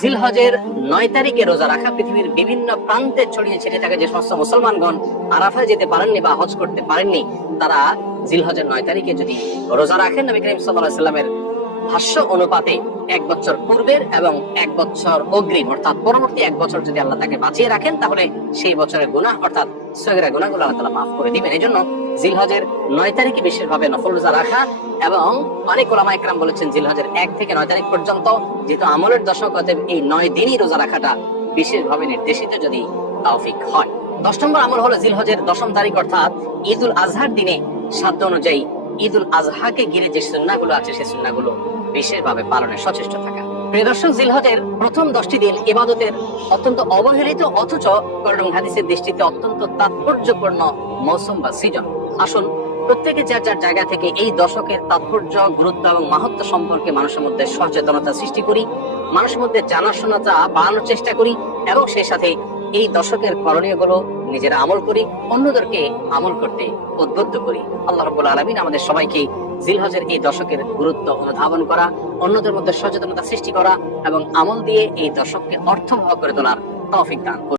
জিলহজের 9 তারিখে রোজা রাখা পৃথিবীর বিভিন্ন প্রান্তে ছড়িয়ে ছিটিয়ে থাকে যে সমস্ত মুসলমানগণ আরাফায় যেতে পারেননি বা হজ করতে পারেননি, তারা জিলহজের 9 তারিখে যদি রোজা রাখেন, নবী করিম সাল্লাল্লাহু আলাইহি সাল্লামের ভাষ্য অনুপাতে 1 বছর পূর্বের এবং 1 বছর অগ্রিম অর্থাৎ পরবর্তী 1 বছর যদি আল্লাহ তাকে বাঁচিয়ে রাখেন, তাহলে সেই বছরের গুনাহ অর্থাৎ সগীরা গুনাহগুলো আল্লাহ তাআলা মাফ করে দিবেন। এজন্য জিলহজের 9 তারিখে বিশেষভাবে নফল রোজা রাখা, এবং অনেক উলামা ইকরাম বলেছেন জিলহজের 1 থেকে 9 তারিখ পর্যন্ত যেহেতু আমলের দশক, অতএব এই 9 দিনই রোজা রাখাটা বিশেষভাবে নির্দেশিত যদি তৌফিক হয়। 10 নম্বর আমল হলো জিলহজের 10ম তারিখ অর্থাৎ ঈদুল আজহার দিনে সাধ্য অনুযায়ী ঈদুল আজহাকে ঘিরে যে সুন্নাহগুলো আছে সেই সুন্নাহগুলো বিশেষভাবে পালনে সচেষ্ট থাকা। প্রিয় দর্শক, জিলহজের প্রথম 10টি দিন ইবাদতের অত্যন্ত অবহেলিত অথচ কোরআন এবং হাদিসের দৃষ্টিতে অত্যন্ত তাৎপর্যপূর্ণ মৌসুম বা সিজন। আসুন প্রত্যেকে যার যার জায়গা থেকে এই দশকের তাৎপর্য, গুরুত্ব এবং মাহাত্ম্য সম্পর্কে মানুষের মধ্যে সচেতনতা সৃষ্টি করি, মানুষের মধ্যে জানাশোনাটা বাড়ানোর চেষ্টা করি, এবং সেই সাথে এই দশকের করণীয় গুলো নিজেরা আমল করি, অন্যদেরকে আমল করতে উদ্বুদ্ধ করি। আল্লাহ রাব্বুল আলামিন আমাদের সবাইকে জিলহজের এই দশকের গুরুত্ব অনুধাবন করা, অন্যদের মধ্যে সচেতনতা সৃষ্টি করা এবং আমল দিয়ে এই দশককে অর্থবহ করে তোলার তৌফিক দান করুন।